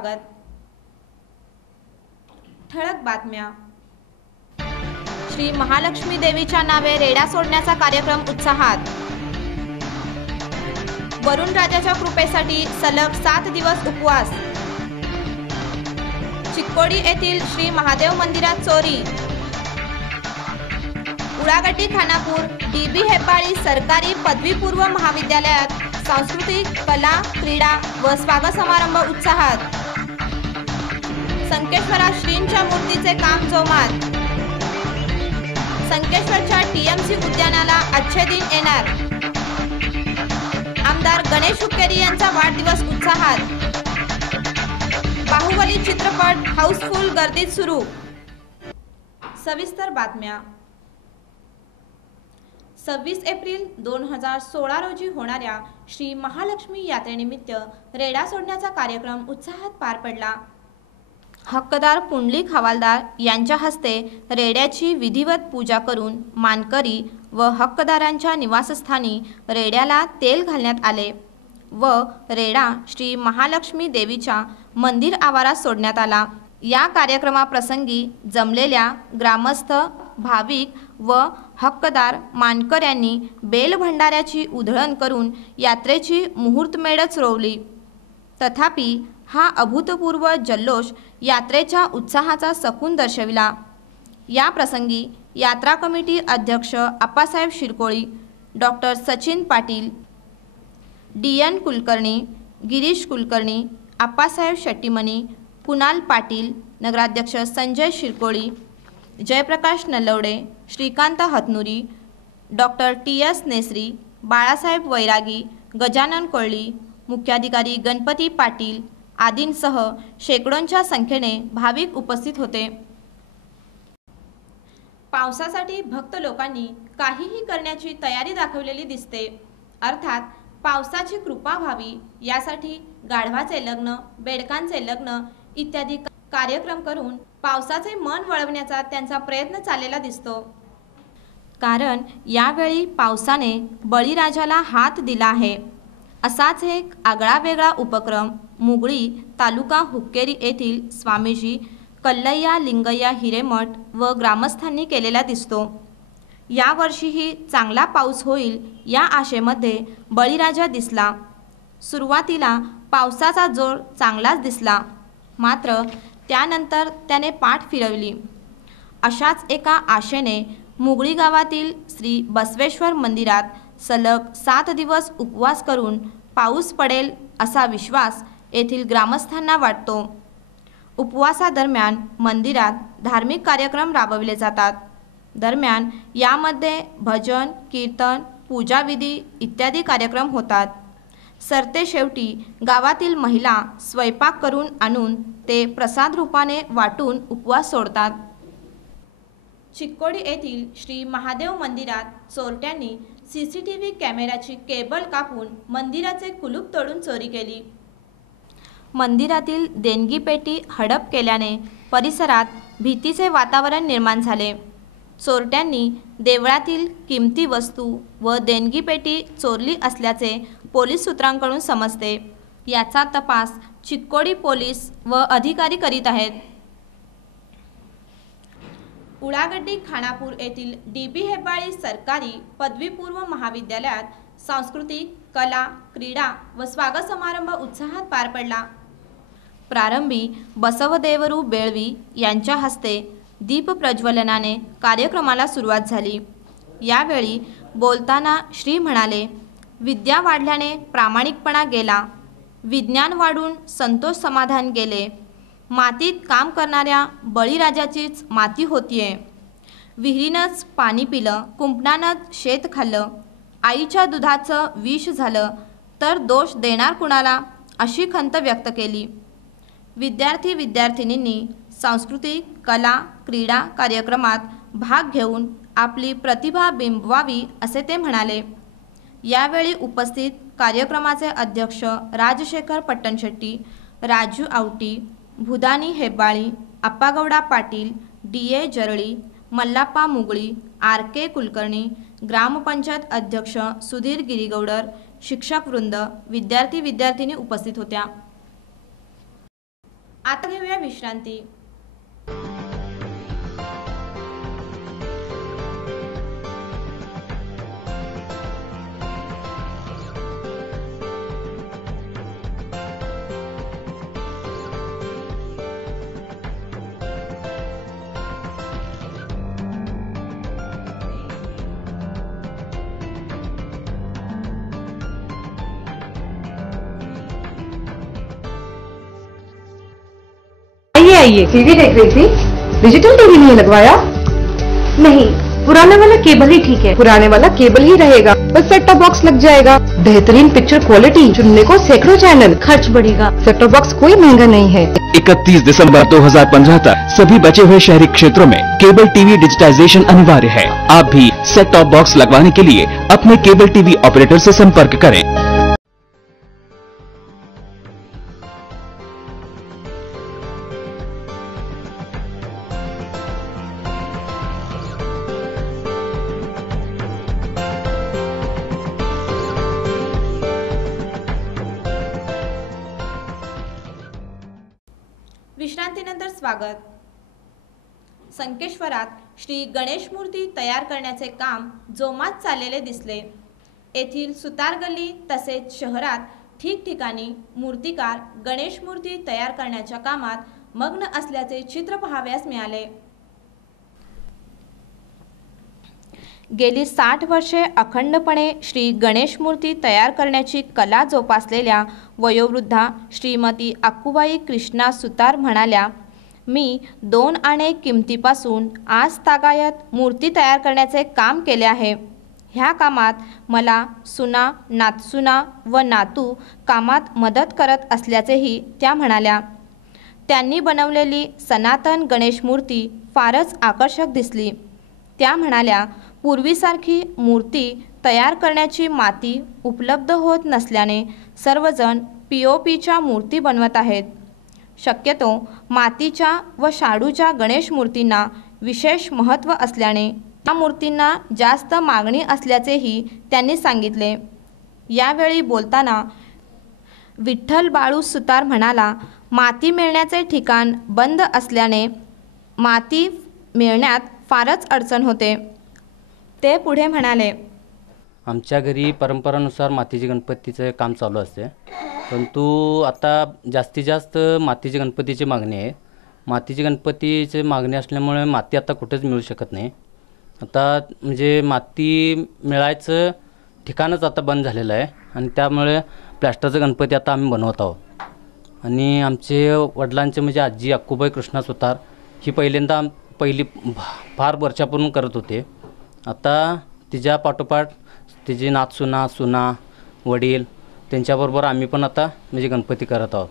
स्वागत। ठळक बातम्या। श्री महालक्ष्मी देवीच्या नावे रेडा सोडण्याचा कार्यक्रम उत्साहात। वरुण राजाच्या कृपेसाठी सलग 7 दिवस उपवास। चिक्कोडी येथील श्री महादेव मंदिरात चोरी। उळागड्डी खानापूर DB हेब्बाळी सरकारी पदवीपूर्व महाविद्यालयात सांस्कृतिक कला क्रीडा व स्वागत समारंभ उत्साहात। संकेश्वरात श्रींच्या मूर्तीचे काम जोमात। संकेश्वरच्या TMC उद्यानाला अच्छे दिन येणार। आमदार गणेश हुक्केरी यांचा वाढदिवस उत्साहात। बाहुबली चित्रपट हाऊसफुल गर्दीत सुरू। सविस्तर बातम्या। 26 एप्रिल 2016 रोजी होणाऱ्या श्री महालक्ष्मी यात्रेनिमित्त रेडा सोडण्याचा कार्यक्रम उत्साहात पार पडला। हक्कदार पुंडलिक हवालदार यांच्या हस्ते रेड्याची विधिवत पूजा करून मानकरी व हक्कदारांच्या निवासस्थानी रेड्याला तेल घालण्यात आले व रेडा श्री महालक्ष्मी देवीच्या मंदिर आवारात सोडण्यात आला। या कार्यक्रमाप्रसंगी जमलेल्या ग्रामस्थ भाविक व हक्कदार मानकऱ्यांनी बेल भंडाऱ्याची उधळण करून यात्रेची मुहूर्तमेढच रोवली। तथापि हा अभूतपूर्व जल्लोष यात्रेच्या उत्साहाचा सकून दर्शविला। या प्रसंगी यात्रा कमिटी अध्यक्ष आप्पासाहेब शिरकोळी, डॉक्टर सचिन पाटील, DN कुलकर्णी, गिरीश कुलकर्णी, आप्पासाहेब शेट्टीमणी, कुणाल पाटील, नगराध्यक्ष संजय शिरकोळी, जयप्रकाश नलवडे, श्रीकांत हतनुरी, डॉक्टर TS नेसरी, बाळासाहेब वैरागी, गजानन कोळी, मुख्याधिकारी गणपती पाटील आदींसह शेकडोंच्या संख्येने भाविक उपस्थित होते। पावसासाठी भक्त लोकांनी काहीही करण्याची तयारी दाखवलेली दिसते। अर्थात पावसाची कृपा व्हावी यासाठी गाढवाचे लग्न, बेडकांचे लग्न इत्यादी कार्यक्रम करून पावसाचे मन वळवण्याचा त्यांचा प्रयत्न चाललेला दिसतो। कारण यावेळी पावसाने बळीराजाला हात दिला आहे। असाच एक आगळावेगळा उपक्रम मुगळी तालुका हुक्केरी येथील स्वामीजी कल्लय्या लिंगय्या हिरेमठ व ग्रामस्थांनी केलेला दिसतो। यावर्षीही चांगला पाऊस होईल या आशेमध्ये बळीराजा दिसला। सुरुवातीला पावसाचा जोर चांगलाच दिसला, मात्र त्यानंतर त्याने पाठ फिरवली। अशाच एका आशेने मुगळी गावातील श्री बसवेश्वर मंदिरात सलग 7 दिवस उपवास करून पाऊस पडेल असा विश्वास येथील ग्रामस्थांना वाटतो। उपवासादरम्यान मंदिरात धार्मिक कार्यक्रम राबवले जातात। दरम्यान यामध्ये भजन, कीर्तन, पूजाविधी इत्यादी कार्यक्रम होतात। सरते शेवटी गावातील महिला स्वयंपाक करून आणून ते प्रसाद रूपाने वाटून उपवास सोडतात। चिक्कोडी येथील श्री महादेव मंदिरात चोरट्यांनी CCTV कॅमेऱ्याची केबल कापून मंदिराचे कुलूप तोडून चोरी केली। मंदिरातील देणगी पेटी हडप केल्याने परिसरात भीतीचे वातावरण निर्माण झाले। चोरट्यांनी देवळातील किमती वस्तू व देणगी पेटी चोरली असल्याचे पोलीस सूत्रांकडून समजते। याचा तपास चिक्कोडी पोलीस व अधिकारी करीत आहेत। उळागड्डी खानापूर येथील DB हेब्बाळी सरकारी पदवीपूर्व महाविद्यालयात सांस्कृतिक कला क्रीडा व स्वागत समारंभ उत्साहात पार पडला। प्रारंभी बसवदेवरू बेळवी यांच्या हस्ते दीप प्रज्वलनाने कार्यक्रमाला सुरुवात झाली। यावेळी बोलताना श्री म्हणाले, विद्या वाढल्याने प्रामाणिकपणा गेला, विज्ञान वाढून संतोष समाधान गेले, मातीत काम करणाऱ्या बळीराजाचीच माती होतीये, विहिरीनंच पाणी पिलं, कुंपणानंच शेत खाल्लं, आईच्या दुधाचं विष झालं तर दोष देणार कुणाला, अशी खंत व्यक्त केली। विद्यार्थी विद्यार्थिनींनी सांस्कृतिक कला क्रीडा कार्यक्रमात भाग घेऊन आपली प्रतिभा बिंबवावी असे ते म्हणाले। यावेळी उपस्थित कार्यक्रमाचे अध्यक्ष राजशेखर पट्टणशेट्टी, राजू आवटी, भुदानी हेब्बाळी, आप्पागौडा पाटील, DA जरळी, मल्लाप्पा मुगळी, RK कुलकर्णी, ग्रामपंचायत अध्यक्ष सुधीर गिरीगौडर, शिक्षक वृंद, विद्यार्थी विद्यार्थिनी उपस्थित होत्या। आता घेऊया विश्रांती. आइए टीवी देख रही थी। डिजिटल टीवी नहीं लगवाया? नहीं, पुराना वाला केबल ही ठीक है। पुराने वाला केबल ही रहेगा, बस सेट टॉप बॉक्स लग जाएगा। बेहतरीन पिक्चर क्वालिटी, चुनने को सैकड़ों चैनल, खर्च बढ़ेगा। सेट टॉप बॉक्स कोई महंगा नहीं है। 31 दिसंबर 2015 तक सभी बचे हुए शहरी क्षेत्रों में केबल टीवी डिजिटाइजेशन अनिवार्य है। आप भी सेट टॉप बॉक्स लगवाने के लिए अपने केबल टीवी ऑपरेटर से संपर्क करें। विश्रांतीनंतर स्वागत. संकेश्वरात श्री गणेश मूर्ती तयार करण्याचे काम जोमात चाललेले दिसले. येथील सुतार गल्ली तसेच शहरात ठिकठिकाणी मूर्तिकार गणेश मूर्ती तयार करण्याच्या कामात मग्न असल्याचे चित्र पाहावयास मिळाले. गेली 60 वर्षे अखंडपणे श्री गणेश मूर्ती तयार करण्याची कला जोपासलेल्या वयोवृद्धा श्रीमती अक्कूबाई कृष्णा सुतार म्हणाल्या, मी 2 आणे किमतीपासून आज तागायत मूर्ती तयार करण्याचे काम केले आहे. ह्या कामात मला सुना, नातसुना व नातू कामात मदत करत असल्याचेही त्या म्हणाल्या. त्यांनी बनवलेली सनातन गणेश मूर्ती फारच आकर्षक दिसली. त्या म्हणाल्या, पूर्वीसारखी मूर्ती तयार करण्याची माती उपलब्ध होत नसल्याने सर्वजण POPच्या मूर्ती बनवत आहेत. शक्यतो मातीच्या व शाडूच्या गणेश मूर्तींना विशेष महत्त्व असल्याने या मूर्तींना जास्त मागणी असल्याचेही त्यांनी सांगितले. यावेळी बोलताना विठ्ठल बाळू सुतार म्हणाला, माती मिळण्याचे ठिकाण बंद असल्याने माती मिळण्यात फारच अडचण होते. ते पुढे म्हणाले, आमच्या घरी परंपरानुसार मातीचे गणपतीचे काम चालू असते, परंतु आता जास्तीत जास्त मातीचे गणपतीची मागणी आहे. मातीचे गणपतीचे मागणी असल्यामुळे माती आता कुठेच मिळू शकत नाही. आता म्हणजे माती मिळायचं ठिकाणच आता बंद झालेलं आहे आणि त्यामुळे प्लॅस्टरचा गणपती आता आम्ही बनवत आहोत. आणि आमचे वडिलांचे म्हणजे आजी अक्कूबाई कृष्णा सुतार ही पहिली फार वर्षापूर्वी करत होते. आता तिच्या पाठोपाठ तिची नातसुना, सुना, वडील त्यांच्याबरोबर आम्ही पण आता म्हणजे गणपती करत आहोत.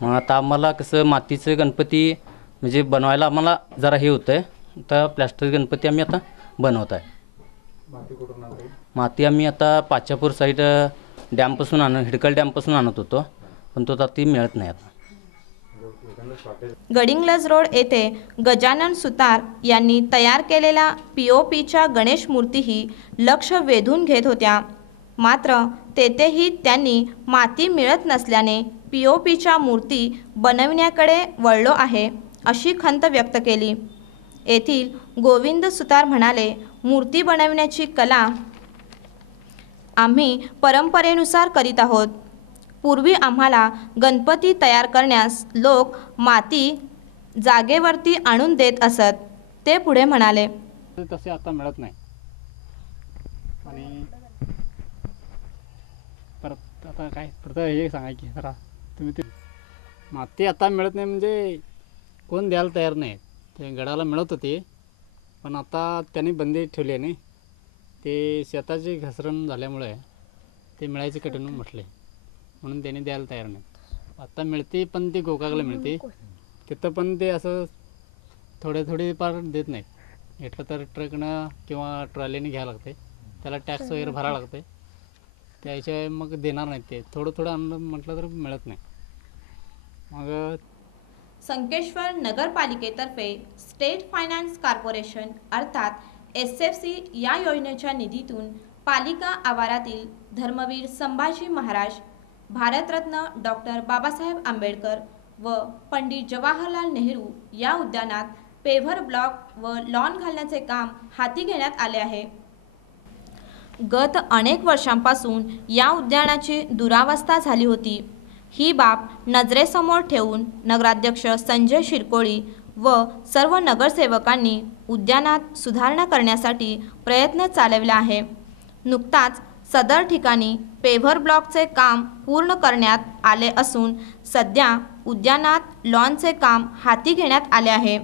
मग आता आम्हाला कसं मातीचं गणपती म्हणजे बनवायला आम्हाला जरा हे होतं आहे. आता प्लॅस्टर गणपती आम्ही आता बनवत आहे. माती आम्ही आता पाचापूर साईड डॅमपासून हिडकल डॅमपासून आणत होतो, पण तो आता ती मिळत नाही. आता गडिंग्लज रोड येथे गजानन सुतार यांनी तयार केलेल्या POPच्या गणेश मूर्तीही लक्ष वेधून घेत होत्या. मात्र तेथेही त्यांनी माती मिळत नसल्याने POPच्या मूर्ती बनविण्याकडे वळलो आहे अशी खंत व्यक्त केली. येथील गोविंद सुतार म्हणाले, मूर्ती बनविण्याची कला आम्ही परंपरेनुसार करीत आहोत. पूर्वी आम्हाला गणपती तयार करण्यास लोक माती जागेवरती आणून देत असत. ते पुढे म्हणाले, तसे आता मिळत नाही. आणि परत आता काय परत हे सांगा की जरा तुम्ही ते माती आता मिळत नाही म्हणजे कोण द्यायला तयार नाही. ते गडाला मिळत होते, पण आता त्यांनी बंदी ठेवली आहे. ते शेताची घसरण झाल्यामुळे ते मिळायचे कठीण म्हटले, म्हणून त्यांनी द्यायला तयार नाही. आता मिळते पण ती गोकाकला मिळते, तिथं पण ते असं थोडे फार देत नाहीत. घेतलं तर ट्रकनं किंवा ट्रॉलीने घ्यावं लागते, त्याला टॅक्स वगैरे भरावं लागते. त्याशिवाय मग देणार नाहीत. ते थोडं आणलं म्हटलं तर मिळत नाही. मग संकेश्वर नगरपालिकेतर्फे स्टेट फायनान्स कॉर्पोरेशन अर्थात SFC या योजनेच्या निधीतून पालिका आवारातील धर्मवीर संभाजी महाराज, भारतरत्न डॉक्टर बाबासाहेब आंबेडकर, व पंडित जवाहरलाल नेहरू या उद्यानात पेव्हर ब्लॉक व लॉन घालण्याचे काम हाती घेण्यात आले आहे। गत अनेक वर्षांपासून या उद्यानाची दुरावस्था झाली होती। ही बाब नजरेसमोर ठेवून नगराध्यक्ष संजय शिरकोळी व सर्व नगरसेवकांनी उद्यानात सुधारणा करण्यासाठी प्रयत्न चालवला आहे। नुकताच सदर ठिकाणी पेव्हर ब्लॉकचे काम पूर्ण करण्यात आले असून सध्या उद्यानात लॉनचे काम हाती घेण्यात आले आहे।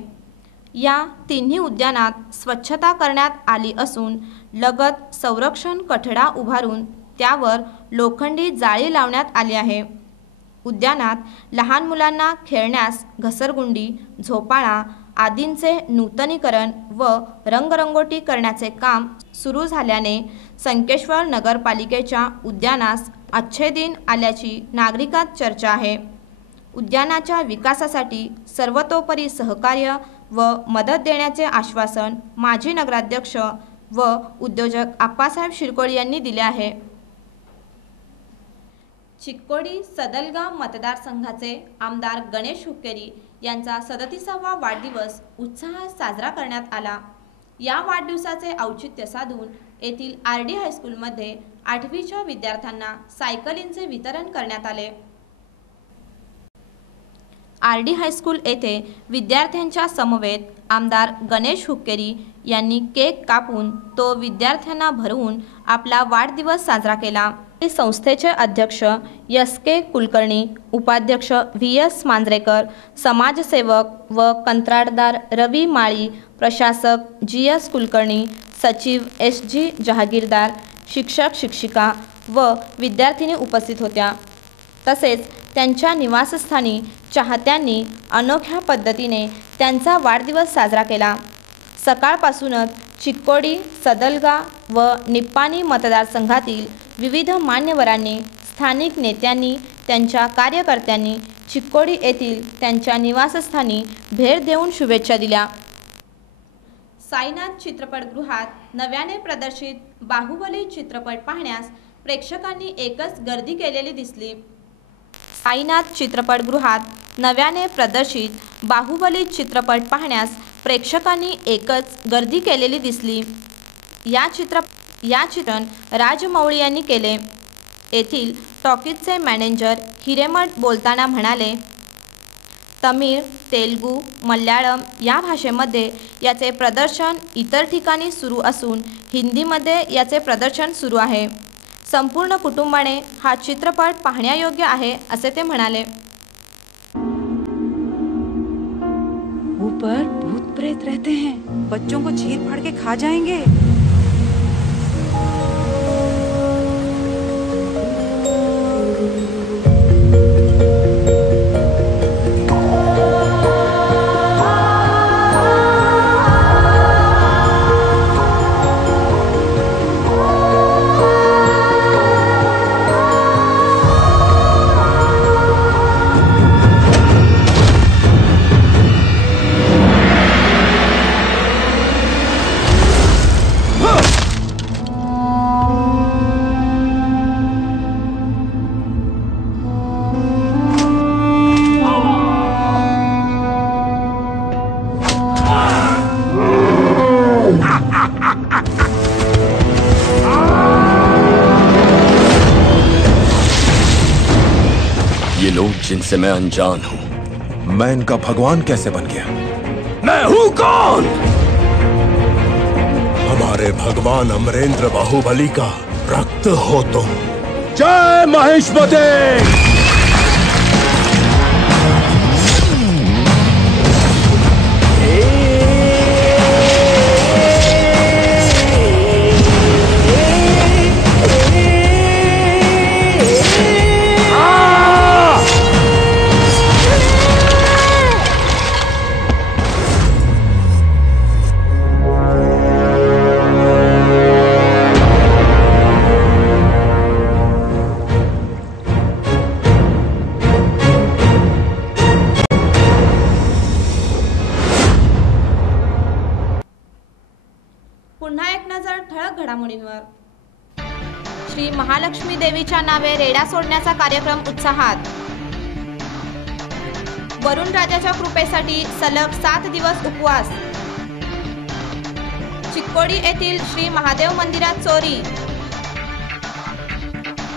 या तिन्ही उद्यानात स्वच्छता करण्यात आली असून लगत संरक्षण कठडा उभारून त्यावर लोखंडी जाळी लावण्यात आली आहे। उद्यानात लहान मुलांना खेळण्यास घसरगुंडी, झोपाळा आदींचे नूतनीकरण व रंगरंगोटी करण्याचे काम सुरू झाल्याने संकेश्वर नगरपालिकेच्या उद्यानास अच्छे दिन आल्याची नागरिकात चर्चा आहे। उद्यानाच्या विकासासाठी सर्वतोपरी सहकार्य व मदत देण्याचे आश्वासन माजी नगराध्यक्ष व उद्योजक आप्पासाहेब शिरकोळी यांनी दिले आहे। चिक्कोडी सदलगा मतदारसंघाचे आमदार गणेश हुक्केरी यांचा 37वा वाढदिवस उत्साहात साजरा करण्यात आला। या वाढदिवसाचे औचित्य साधून येथील RD हायस्कूलमध्ये 8वीच्या विद्यार्थ्यांना सायकलींचे वितरण करण्यात आले। RD हायस्कूल येथे विद्यार्थ्यांच्या समवेत आमदार गणेश हुक्केरी यांनी केक कापून तो विद्यार्थ्यांना भरवून आपला वाढदिवस साजरा केला। संस्थेचे अध्यक्ष SK कुलकर्णी, उपाध्यक्ष VS मांजरेकर, समाजसेवक व कंत्राटदार रवी माळी, प्रशासक GS कुलकर्णी, सचिव SG जहागीरदार, शिक्षक शिक्षिका व विद्यार्थिनी उपस्थित होत्या। तसेच त्यांच्या निवासस्थानी चाहत्यांनी अनोख्या पद्धतीने त्यांचा वाढदिवस साजरा केला। सकाळपासूनच चिक्कोडी, सदलगा व निप्पाणी मतदारसंघातील विविध मान्यवरांनी, स्थानिक नेत्यांनी, त्यांच्या कार्यकर्त्यांनी चिक्कोडी येथील त्यांच्या निवासस्थानी भेट देऊन शुभेच्छा दिल्या। साईनाथ चित्रपटगृहात नव्याने प्रदर्शित बाहुबली चित्रपट पाहण्यास प्रेक्षकांनी एकच गर्दी केलेली दिसली। साईनाथ चित्रपटगृहात नव्याने प्रदर्शित बाहुबली चित्रपट पाहण्यास प्रेक्षकांनी एकच गर्दी केलेली दिसली। या चित्रण राजमौळी यांनी केले। येथील टॉकीजचे मॅनेजर हिरेमठ बोलताना म्हणाले, तमिळ, तेलुगू, मल्याळम या भाषेमध्ये याचे प्रदर्शन इतर ठिकाणी सुरू असून हिंदीमध्ये याचे प्रदर्शन सुरू आहे। संपूर्ण कुटुंबाने हा चित्रपट पाहण्यायोग्य आहे असे ते म्हणाले। ऊपर भूत प्रेत रहते हैं, बच्चों को चीर फाड़ के खा जाएंगे। ये लोग जिनसे मैं अनजान हूं। मैं इनका भगवान कैसे बन गया? मैं हूं कौन? हमारे भगवान अमरेंद्र बाहुबली का रक्त हो तुम। जय महेशमती। पुन्हा एक नजर ठळक घडामोडींवर। श्री महालक्ष्मी देवीच्या नावे रेडा सोडण्याचा कार्यक्रम उत्साहात। वरुण राजाच्या कृपेसाठी सलग 7 दिवस उपवास. चिक्कोडी येथील श्री महादेव मंदिरात चोरी.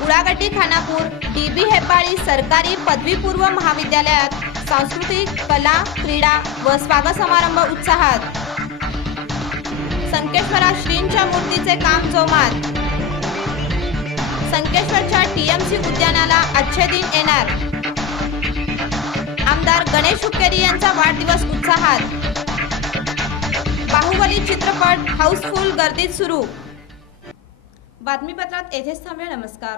उडागड्डी खानापूर DB हेब्बाळी सरकारी पदवीपूर्व महाविद्यालयात सांस्कृतिक, कला, क्रीडा व स्वागत समारंभ उत्साहात. संकेश्वरात श्रींच्या मूर्तीचे काम जोमात. संकेश्वरच्या TMC उद्यानाला अच्छे दिन येणार. आमदार गणेश हुक्केरी यांचा वाढदिवस उत्साहात. बाहुबली चित्रपट हाऊसफुल गर्दीत सुरू. बातमीपत्रात येथेच थांबूया. नमस्कार.